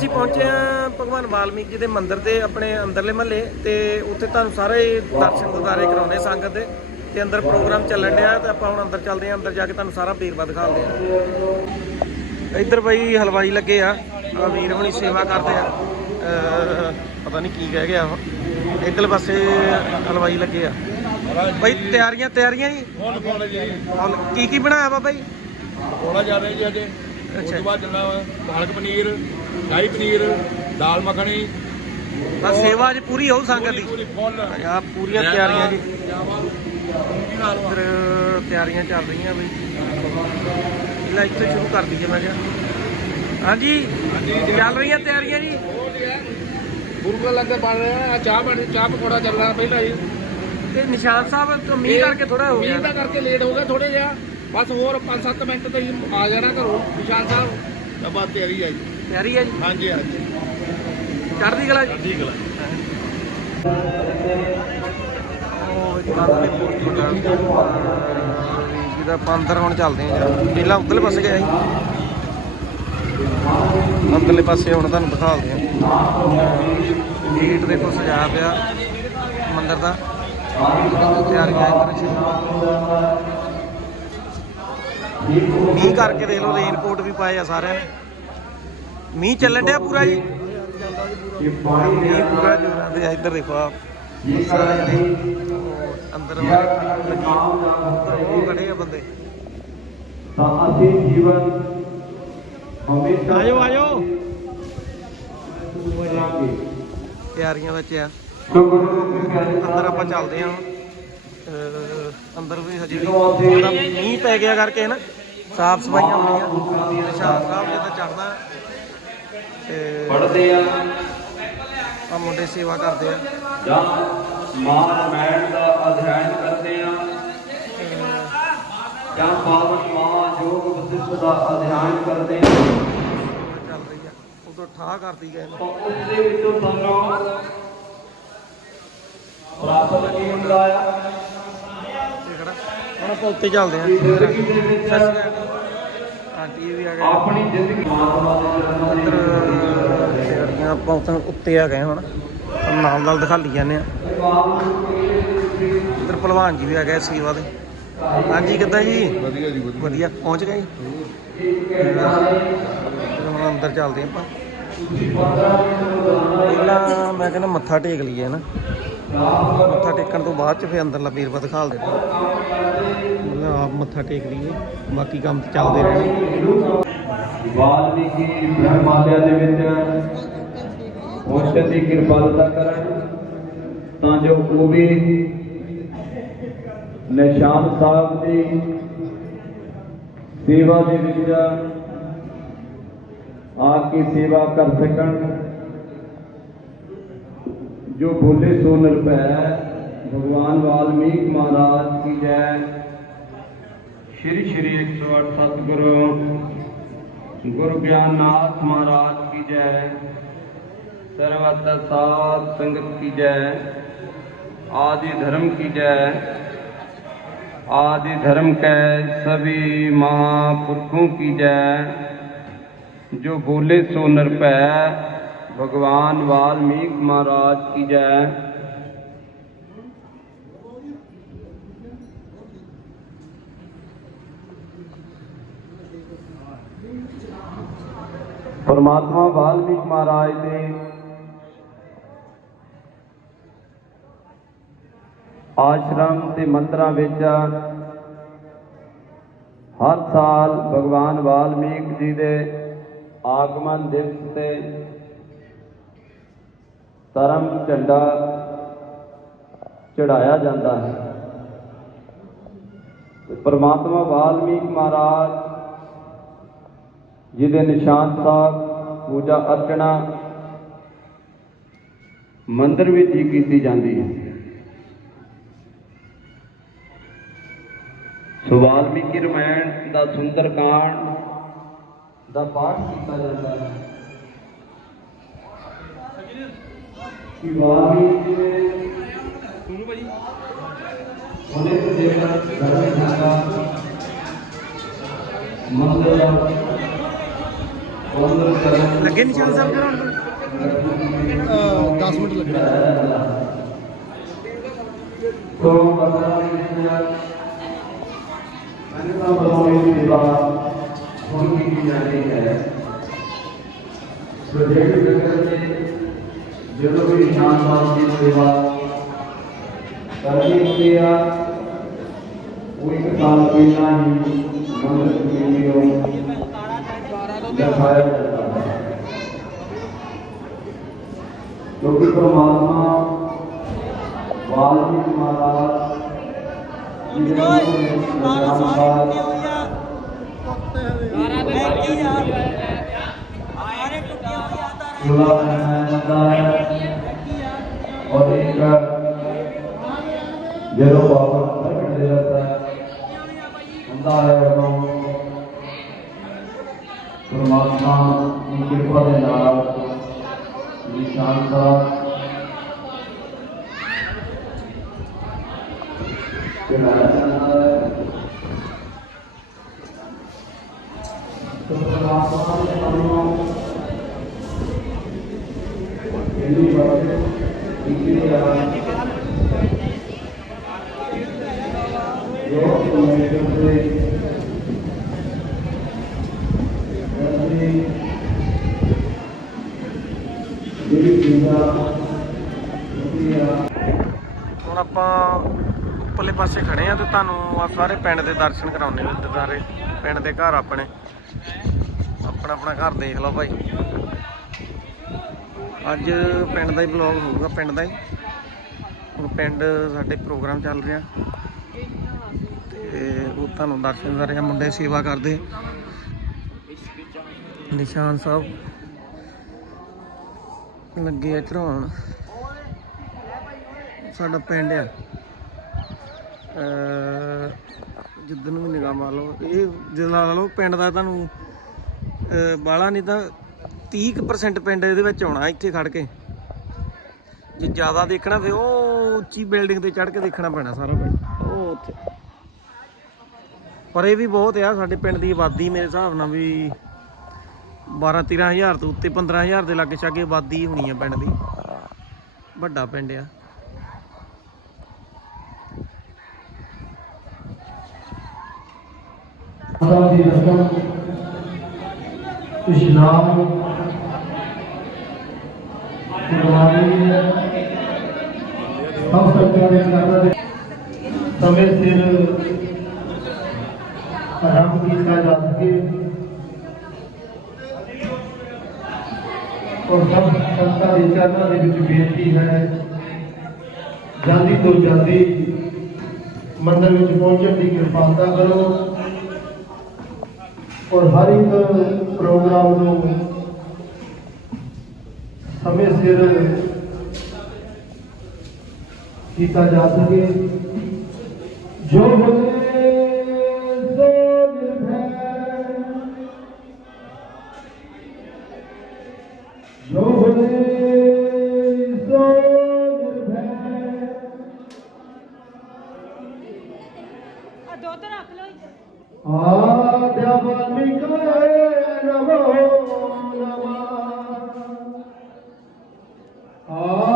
ਅਸੀਂ ਪਹੁੰਚੇ ਹਾਂ ਭਗਵਾਨ ਵਾਲਮੀਕ ਜੀ ਦੇ ਮੰਦਿਰ ਤੇ ਆਪਣੇ ਅੰਦਰਲੇ ਮਹੱਲੇ ਤੇ ਉੱਥੇ ਤੁਹਾਨੂੰ ਸਾਰੇ ਦਰਸ਼ਨ ਦਿਦਾਰੇ ਕਰਾਉਣੇ ਸੰਗਤ ਦੇ ਤੇ ਅੰਦਰ ਪ੍ਰੋਗਰਾਮ ਚੱਲਣ ਡਿਆ ਤੇ ਆਪਾਂ ਹੁਣ ਅੰਦਰ ਚੱਲਦੇ ਹਾਂ ਅੰਦਰ ਜਾ ਕੇ ਤੁਹਾਨੂੰ ਸਾਰਾ ਵੇਰਵਾ ਦਿਖਾਉਂਦੇ ਹਾਂ। ਇੱਧਰ ਬਈ ਹਲਵਾਈ ਲੱਗੇ ਆ ਆ ਵੀਰ ਹੁਣੀ ਸੇਵਾ ਕਰਦੇ ਆ। ਪਤਾ ਨਹੀਂ ਕੀ ਕਹਿ ਗਿਆ ਉਹ। ਇੱਧਰਲੇ ਪਾਸੇ ਹਲਵਾਈ ਲੱਗੇ ਆ। ਬਈ ਤਿਆਰੀਆਂ ਤਿਆਰੀਆਂ ਜੀ? ਹੁਣ ਕੀ ਕੀ ਬਣਾਇਆ ਬਾਬਾ ਜੀ? ਹੋਣਾ ਜਾ ਰਿਹਾ ਜੀ ਅੱਜ। ਉਸ। ਤੋਂ ਬਾਅਦ ਚੱਲਣਾ ਪਾਲਕ ਪਨੀਰ ਸ਼ਾਹੀ ਪਨੀਰ ਦਾਲ ਮੱਖਣੀ। ਬਸ ਸੇਵਾ ਅੱਜ ਪੂਰੀ ਹੋਊ ਸੰਗਤ ਦੀ। ਪੂਰੀ ਫੁੱਲ ਆ ਪੂਰੀਆਂ ਤਿਆਰੀਆਂ ਜੀ। ਇੱਧਰ ਤਿਆਰੀਆਂ ਚੱਲ ਰਹੀਆਂ ਬਈ। ਪਹਿਲਾਂ ਇੱਥੇ ਸ਼ੁਰੂ ਕਰ ਦਈਏ ਮੈਂ ਕਿਹਾ। ਹਾਂਜੀ ਚੱਲ ਰਹੀਆਂ ਤਿਆਰੀਆਂ ਜੀ। ਗੁਰੂ ਦਾ ਲੰਗਰ ਬਣ ਰਿਹਾ ਆ। ਚਾਹ ਬਣ ਚਾਹ ਪਕੌੜਾ ਚੱਲਣਾ ਪਹਿਲਾਂ ਜੀ ਤੇ ਨਿਸ਼ਾਨ ਸਾਹਿਬ ਤੋਂ ਮੀਂਹ ਕਰਕੇ ਥੋੜਾ ਹੋ ਮੀਂਹ ਦਾ ਗਿਆ ਕਰਕੇ ਲੇਟ ਹੋ ਗਿਆ ਥੋੜੇ ਜਿਹਾ। ਬਸ ਹੋਰ 5-7 ਮਿੰਟ ਤੇ ਆ ਜਾਣਾ ਘਰੋਂ ਨਿਸ਼ਾਨ ਸਾਹਿਬ। ਬਾਤ ਤਿਆਰੀ ਹੈ ਜੀ। ਤਿਆਰੀ ਹੈ ਜੀ? ਹਾਂਜੀ ਹਾਂਜੀ। ਚੜ੍ਹਦੀ ਕਲਾ ਜੀ? ਠੀਕ ਹੈ ਉਹ ਜੀ। ਦੇ ਦਾ ਜਿਹਦਾ ਅੰਦਰ ਹੁਣ ਚੱਲਦੇ ਆ ਜੀ ਪਹਿਲਾਂ ਉੱਧਰਲੇ ਪਾਸੇ ਗਿਆ ਸੀ। ਅੰਦਰਲੇ ਪਾਸੇ ਹੁਣ ਤੁਹਾਨੂੰ ਦਿਖਾਉਂਦੇ ਆ। ਗੇਟ ਦੇਖੋ ਸਜਾਇਆ ਪਿਆ ਮੰਦਿਰ ਦਾ। ਤਿਆਰੀਆਂ ਇੱਧਰ ਸ਼ੁਰੂ। ਮੀਂਹ ਕਰਕੇ ਦੇਖ ਲਓ ਰੇਨਕੋਟ ਵੀ ਪਾਏ ਆ ਸਾਰਿਆਂ ਨੇ। ਮੀਂਹ ਚੱਲਣ ਡਿਆ ਪੂਰਾ ਜੀ? ਮੀਂਹ ਪੂਰਾ ਜੋਰਾਂ ਦੇ ਆ, ਇੱਧਰ ਦੇਖੋ ਆ ਸਾਰੇ ਜਣੇ ਉਹ ਅੰਦਰ ਲੱਗੀ। ਉੱਧਰ ਉਹ ਖੜੇ ਆ ਬੰਦੇ। ਤਾਂ ਅਸੀਂ ਜੀਵਨ ਹਮੇਸ਼ਾ ਆਜੋ ਆਜੋ। ਕਰਾਂਗੇ ਤਿਆਰੀਆਂ ਵਿੱਚ ਆ। ਅੰਦਰ ਆਪਾਂ ਚੱਲਦੇ ਅਹ ਅੰਦਰ ਵੀ ਹਜੇ ਵੀ ਥੋੜਾ ਮੀਂਹ ਪੈ ਗਿਆ ਕਰਕੇ ਨਾ ਸਾਫ਼ ਸਫਾਈਆਂ ਹੁੰਦੀਆਂ ਨਿਸ਼ਾਨ ਸਾਹਿਬ ਜਦੋਂ ਚੜਦਾ ਤੇ ਪੜਦੇ ਆ। ਆ ਮੁੰਡੇ ਸੇਵਾ ਕਰਦੇ ਆ। ਜਾਂ ਮਾਨ ਮੈਣ ਦਾ ਅਧਿਐਨ ਕਰਦੇ ਆ। ਜਾਂ ਪਾਵਨ ਮਾਂ ਜੋਗ ਵਸਿष्ठ ਦਾ ਅਧਿਐਨ ਕਰਦੇ ਆ। ਚੱਲ ਰਹੀ ਆ। ਉਦੋਂ ਠਾਹ ਕਰਦੀ ਗਏ ਤਾਂ ਉਸ ਦੇ ਵਿੱਚੋਂ ਸਾਨੂੰ ਪ੍ਰਾਪਤ ਕੀ ਹੁੰਦਾ ਆ। ਆਪਾਂ ਉੱਤੇ ਚੱਲਦੇ ਆਂਟੀ ਵੀ ਆ ਗਏ ਆਪਣੀ ਜ਼ਿੰਦਗੀ ਆਪਾਂ ਉੱਤੇ ਆ ਗਏ ਹੁਣ ਨਾਲ ਨਾਲ ਦਿਖਾ ਲਈ ਜਾਂਦੇ ਆ। ਇੱਧਰ ਪਹਿਲਵਾਨ ਜੀ ਵੀ ਆ ਗਏ ਸੇਵਾ ਦੇ ਹਾਂਜੀ ਕਿੱਦਾਂ ਜੀ? ਵਧੀਆ ਜੀ ਵਧੀਆ। ਪਹੁੰਚ ਗਏ? ਹੁਣ ਅੰਦਰ ਚੱਲਦੇ ਆਪਾਂ। ਪਹਿਲਾਂ ਮੈਂ ਕਹਿੰਦਾ ਮੱਥਾ ਟੇਕ ਲਈਏ ਨਾ। ਮੱਥਾ ਟੇਕਣ ਤੋਂ ਬਾਅਦ ਚ ਫਿਰ ਅੰਦਰਲਾ ਵੇਰਵਾ ਦਿਖਾ ਦੇਣਾ ਮਤਲਬ ਆਪ ਮੱਥਾ ਟੇਕ ਲਈਏ ਬਾਕੀ ਕੰਮ ਤੇ ਚੱਲਦੇ ਰਹਿਣੇ। ਵਾਲਮੀਕੀ ਬ੍ਰਹਮਾਲਿਆ ਦੇ ਵਿੱਚ ਪਹੁੰਚਣ ਦੀ ਕਿਰਪਾਲਤਾ ਕਰਨ, ਤਾਂ ਜੋ ਉਹ ਵੀ ਨਿਸ਼ਾਨ ਸਾਹਿਬ ਦੀ ਸੇਵਾ ਦੇ ਵਿੱਚ ਆ ਕੇ ਸੇਵਾ ਕਰ ਸਕਣ। جو بولے سو نر پہ بھگوان والمیک مہاراج کی جے۔ شری شری ایک سو اٹھ ست گرو گروہ گیان مہاراج کی جے۔ سروت سات سنگت کی جے۔ آدھی دھرم کی جے۔ آدھی دھرم کے سبھی مہا پرکھوں کی جے۔ جو بھولے سو نر پہ بھگوان والمیک مہاراج کی جائے پرماتما والمیک مہاراج نے آشرم تے مندرہ بیچا ہر سال بھگوان والمیک جی دے آگمن دس تے ਧਰਮ ਝੰਡਾ ਚੜਾਇਆ ਜਾਂਦਾ ਹੈ। ਤੇ ਪਰਮਾਤਮਾ ਵਾਲਮੀਕ ਮਹਾਰਾਜ, ਜਿਹਦੇ ਨਿਸ਼ਾਨ ਸਾਹਿਬ, ਪੂਜਾ ਅਰਚਨਾ ਮੰਦਰ ਵਿੱਚ ਹੀ ਕੀਤੀ ਜਾਂਦੀ ਹੈ। ਸੋ ਵਾਲਮੀਕੀ ਰਮਾਇਣ ਦਾ ਸੁੰਦਰ ਕਾਂਡ ਦਾ ਪਾਠ ਕੀਤਾ ਜਾਂਦਾ ਹੈ। ਕਿ ਵਾਹੀ ਜਿਵੇਂ ਸੁਣੋ ਭਾਈ ਉਹਨੇ ਦੇਵਤਾ ਧਰਮ ਧੰਗਾ ਮੰਦਰ ਮੰਦਰ ਕਰਨ ਲੱਗੇ ਨਿਸ਼ਾਨ ਸਾਹਿਬ ਕਰਾਉਣ 10 ਮਿੰਟ ਲੱਗਣਾ ਤੋਂ ਪਤਾ ਨਹੀਂ ਅਨੁਭਵ ਬਣਾਉਣ ਦੀ ਬਾਤ ਹੁਣ ਕੀ ਜਾਣੀ ਹੈ ਸੋ ਦੇਖ ਸਕਦੇ ਜਦੋਂ ਵੀ ਨਿਸ਼ਾਨ ਸਾਹਿਬ ਦੀ ਸੇਵਾ ਕਰਨੀ ਹੁੰਦੀ ਆ ਉਹ ਇੱਕ ਸਾਲ ਪਹਿਲਾਂ ਹੀ ਮੰਦਰ ਕਮੇਟੀ ਨੂੰ ਦਿਖਾਇਆ ਜਾਂਦਾ ਹੈ। ਕਿਉਂਕਿ ਪਰਮਾਤਮਾ ਵਾਲਮੀਕ ਮਹਾਰਾਜ ਜੀ? ਦੇ ਅਨੁਸਾਰ ਚੁਲਾ ਬਣਾਇਆ ਜਾਂਦਾ ਹੈ ਔਰ ਇੱਕ ਜਦੋਂ ਬਾਬਾ ਪ੍ਰਗਟ ਦੇ ਜਾਂਦਾ ਹੈ ਹੁੰਦਾ ਹੈ ਉਦੋਂ ਪਰਮਾਤਮਾ ਦੀ ਕਿਰਪਾ ਦੇ ਨਾਲ ਨਿਸ਼ਾਨ ਸਾਹਿਬ ਚੜਾਇਆ ਜਾਂਦਾ ਹੈ ਤੋ ਪਰਮਾਤਮਾ ਦੇ ਨਾਮੋਂ ਇਹਦੀ ਬਾਤ ਇਕਰੀ ਆ ਜੋ ਤੁਮੇ ਤੇ ਅਸੀਂ ਜਿਹੜੀ ਚੀਜ਼ਾਂ ਹੁਣ ਆਪਾਂ ਉੱਪਰਲੇ ਪਾਸੇ ਖੜੇ ਆ ਤੇ ਤੁਹਾਨੂੰ ਆ ਸਾਰੇ ਪਿੰਡ ਦੇ ਦਰਸ਼ਨ ਕਰਾਉਣੇ ਨੇ ਸਾਰੇ ਪਿੰਡ ਦੇ ਘਰ ਆਪਣੇ। ਆਪਣਾ ਆਪਣਾ ਘਰ ਦੇਖ ਲਓ ਭਾਈ। ਅੱਜ ਪਿੰਡ ਦਾ ਹੀ ਬਲੌਗ ਹੋਊਗਾ, ਪਿੰਡ ਦਾ ਹੀ। ਹੁਣ ਪਿੰਡ ਸਾਡੇ ਪ੍ਰੋਗਰਾਮ ਚੱਲ ਰਿਹਾ। ਤੇ ਉਹ ਤੁਹਾਨੂੰ ਦਰਸ਼ਨ ਕਰ ਰਿਹਾ ਮੁੰਡੇ ਸੇਵਾ ਕਰਦੇ। ਨਿਸ਼ਾਨ ਸਾਹਿਬ। ਲੱਗੇ ਆ ਚੜਾਉਣ ਸਾਡਾ ਪਿੰਡ ਆ। ਅਹ ਜਿੱਦਨ ਵੀ ਨਿਗਾਹ ਮਾਰ ਲਓ। ਇਹ ਜਿੱਦਾਂ ਲਾ ਲਓ ਪਿੰਡ ਦਾ ਤੁਹਾਨੂੰ ਬਾਲਾ ਨਹੀਂ ਤਾਂ 30% ਪਿੰਡ ਇਹਦੇ ਵਿੱਚ ਆਉਣਾ ਇੱਥੇ ਖੜ ਕੇ। ਜੇ ਜ਼ਿਆਦਾ ਦੇਖਣਾ ਫੇ ਉਹ ਉੱਚੀ ਬਿਲਡਿੰਗ ਤੇ ਚੜ੍ਹ ਕੇ ਦੇਖਣਾ ਪੈਣਾ ਸਾਰਾ ਕੁਝ। ਉਹ ਉੱਥੇ। ਪਰ ਇਹ ਵੀ ਬਹੁਤ ਆ, ਸਾਡੇ ਪਿੰਡ ਦੀ ਆਬਾਦੀ ਮੇਰੇ ਹਿਸਾਬ ਨਾਲ ਵੀ 12 13000 ਤੋਂ ਉੱਤੇ 15000 ਦੇ ਲਾਗੇ ਛਾਗੇ ਆਬਾਦੀ ਹੋਣੀ ਆ ਪਿੰਡ ਦੀ। ਵੱਡਾ ਪਿੰਡ ਆ। ਸਾਹਿਬ ਦੀ ਰਸਮ ਇਸ਼ਨਾਨ ਕੁਰਬਾਨੀ ਸਭ ਸੰਗਤਾਂ ਦੇ ਚਰਨਾਂ ਦੇ। ਸਮੇਂ ਸਿਰ ਆਰੰਭ ਕੀਤਾ ਜਾ ਸਕੇ। ਔਰ ਸਭ ਸੰਗਤਾਂ ਦੇ ਚਰਨਾਂ ਦੇ ਵਿੱਚ ਬੇਨਤੀ ਹੈ ਜਲਦੀ ਤੋਂ ਜਲਦੀ ਮੰਦਰ ਵਿੱਚ ਪਹੁੰਚਣ ਦੀ ਕਿਰਪਾਲਤਾ ਕਰੋ ਔਰ ਹਰ ਇੱਕ ਪ੍ਰੋਗਰਾਮ ਨੂੰ ਸਮੇਂ ਸਿਰ ਕੀਤਾ ਜਾ ਸਕੇ ਜੋ ਬੋਲੇ Oh.